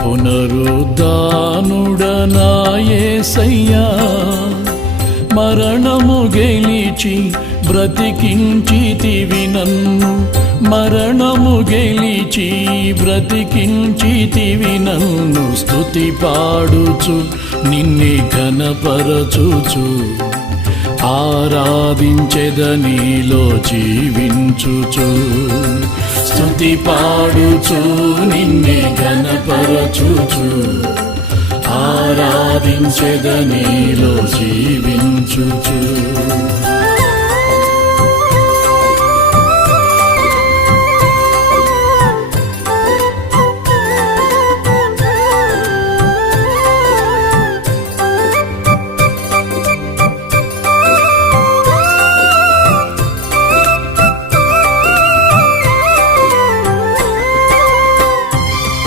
పునరుద్ధానుడనా యేసయ్యా, మరణము గెలిచి బ్రతికించితివి నన్ను, మరణము గెలిచి బ్రతికించితివి నన్ను. స్తుతి పాడుచు నిన్నే ఘనపరచుచు, ఆరాధించెదనీలో జీవించుచు. స్తుతి పాడుచు నిన్నే ఘనపరచుచు, ఆరాధించెదనీలో జీవించుచు.